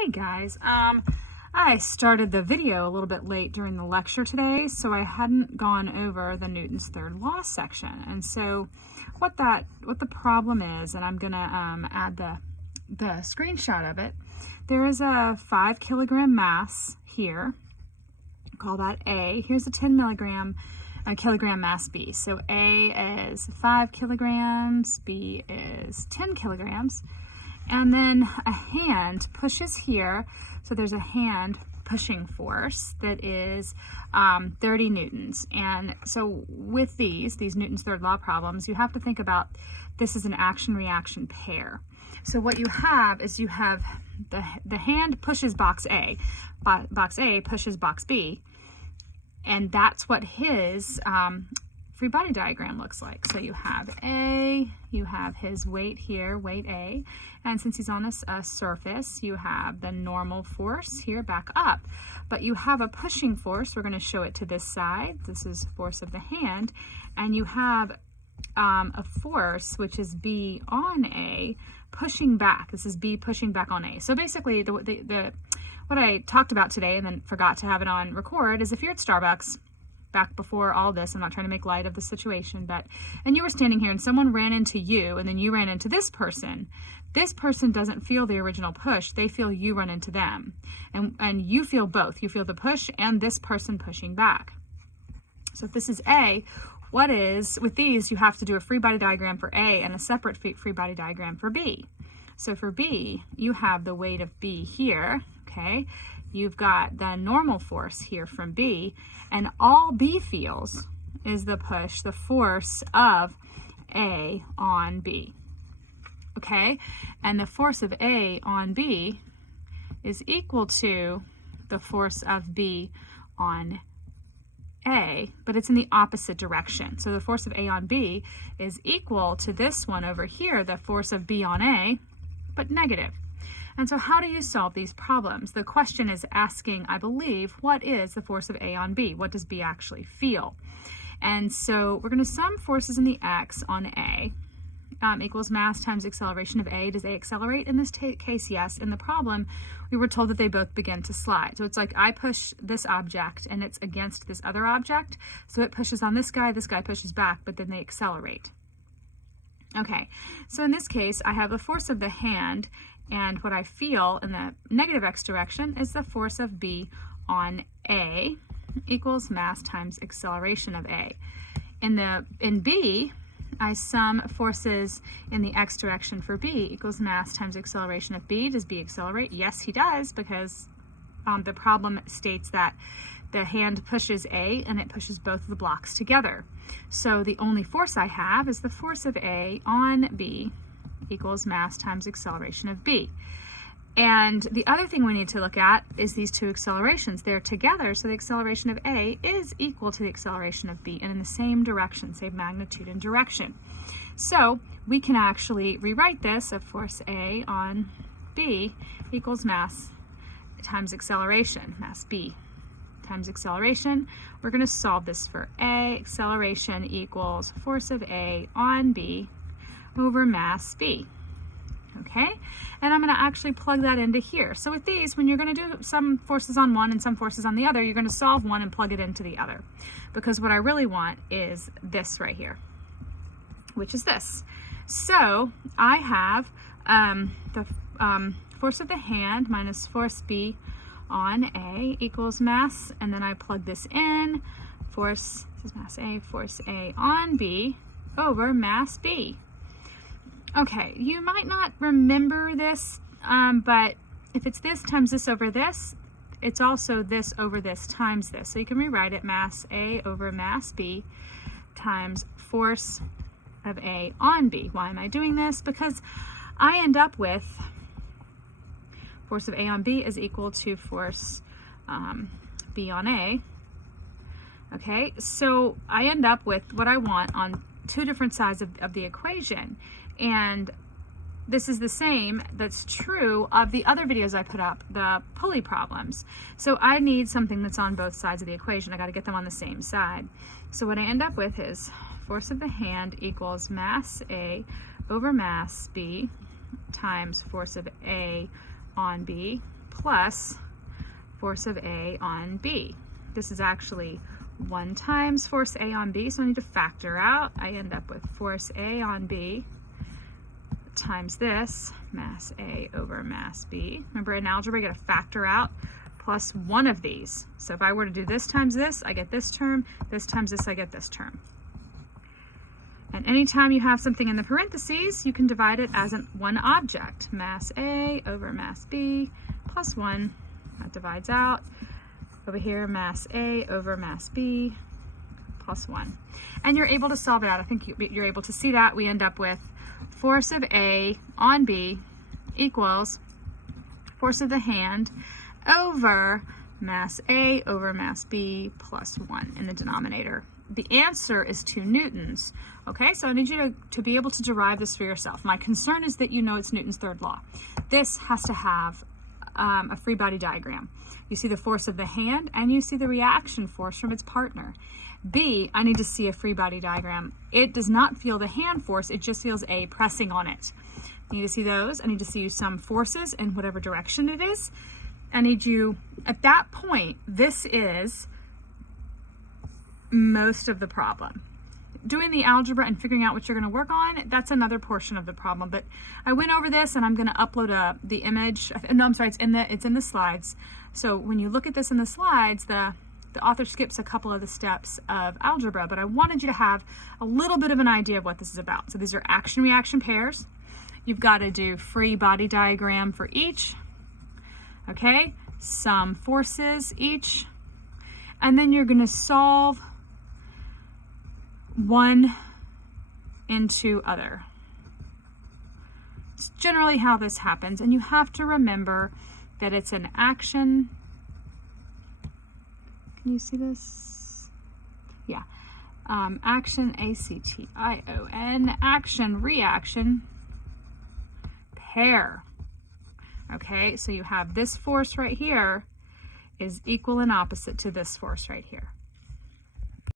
Hey guys, I started the video a little bit late during the lecture today, so I hadn't gone over the Newton's third law section. And so what the problem is, and I'm gonna add the screenshot of it. There is a 5 kilogram mass here. Call that A. Here's a 10 kilogram mass B. So A is 5 kilograms, B is 10 kilograms. And then a hand pushes here, so there's a hand pushing force that is 30 newtons. And so with these Newton's third law problems, you have to think about this is an action-reaction pair. So what you have is you have the hand pushes box A, box A pushes box B, and that's what his free body diagram looks like. So you have A, you have his weight here, weight A, and since he's on a surface, you have the normal force here back up. But you have a pushing force, we're going to show it to this side, this is force of the hand, and you have a force, which is B on A, pushing back. This is B pushing back on A. So basically, what I talked about today and then forgot to have it on record is if you're at Starbucks, back before all this, I'm not trying to make light of the situation, and you were standing here and someone ran into you and then you ran into this person doesn't feel the original push, they feel you run into them. And you feel both. You feel the push and this person pushing back. So if this is A, with these, you have to do a free body diagram for A and a separate free body diagram for B. So for B, you have the weight of B here, okay? You've got the normal force here from B, and all B feels is the push, the force of A on B, okay? And the force of A on B is equal to the force of B on A, but it's in the opposite direction. So the force of A on B is equal to this one over here, the force of B on A, but negative. And so how do you solve these problems? The question is asking, I believe, what is the force of A on B? What does B actually feel? And so we're going to sum forces in the X on A equals mass times acceleration of A. Does A accelerate? In this case, yes. In the problem, we were told that they both begin to slide. So it's like I push this object and it's against this other object. So it pushes on this guy pushes back, but then they accelerate. Okay, so in this case, I have the force of the hand, and what I feel in the negative X direction is the force of B on A equals mass times acceleration of A. In B, I sum forces in the X direction for B equals mass times acceleration of B. Does B accelerate? Yes, he does, because the problem states that the hand pushes A and it pushes both of the blocks together. So the only force I have is the force of A on B equals mass times acceleration of B. And the other thing we need to look at is these two accelerations. They're together, so the acceleration of A is equal to the acceleration of B and in the same direction, same magnitude and direction. So we can actually rewrite this of force A on B equals mass times acceleration, mass B times acceleration. We're going to solve this for A. Acceleration equals force of A on B over mass B. Okay, and I'm going to actually plug that into here. So with these, when you're going to do some forces on one and some forces on the other, you're going to solve one and plug it into the other, because what I really want is this right here, which is this. So I have the force of the hand minus force B on A equals mass, and then I plug this in, this is mass A, force A on B over mass B. Okay, you might not remember this, but if it's this times this over this, it's also this over this times this. So you can rewrite it mass A over mass B times force of A on B. Why am I doing this? Because I end up with force of A on B is equal to force B on A. Okay, so I end up with what I want on two different sides of the equation. And this is the same that's true of the other videos I put up, the pulley problems. So I need something that's on both sides of the equation. I got to get them on the same side. So what I end up with is force of the hand equals mass A over mass B times force of A on B plus force of A on B. This is actually 1 times force A on B, so I need to factor out. I end up with force A on B times this, mass A over mass B. Remember in algebra, you got to factor out plus one of these. So if I were to do this times this, I get this term. This times this, I get this term. And anytime you have something in the parentheses, you can divide it as one object. Mass A over mass B plus 1. That divides out. Over here, mass A over mass B plus 1. And you're able to solve it out. I think you're able to see that. We end up with force of A on B equals force of the hand over mass A over mass B plus 1 in the denominator. The answer is 2 newtons. Okay, so I need you to be able to derive this for yourself. My concern is that you know it's Newton's third law. This has to have a free body diagram. You see the force of the hand and you see the reaction force from its partner. B, I need to see a free body diagram. It does not feel the hand force, it just feels A pressing on it. I need to see those. I need to see some forces in whatever direction it is. I need you, at that point, this is most of the problem. Doing the algebra and figuring out what you're going to work on, that's another portion of the problem. But I went over this and I'm going to upload the image. No, I'm sorry, it's in the slides. So when you look at this in the slides, the author skips a couple of the steps of algebra, but I wanted you to have a little bit of an idea of what this is about. So these are action-reaction pairs. You've got to do free body diagram for each. Okay, some forces each. And then you're going to solve one into other. It's generally how this happens, and you have to remember that it's an action. Can you see this? Yeah. Action, A-C-T-I-O-N, action, reaction, pair. Okay, so you have this force right here is equal and opposite to this force right here.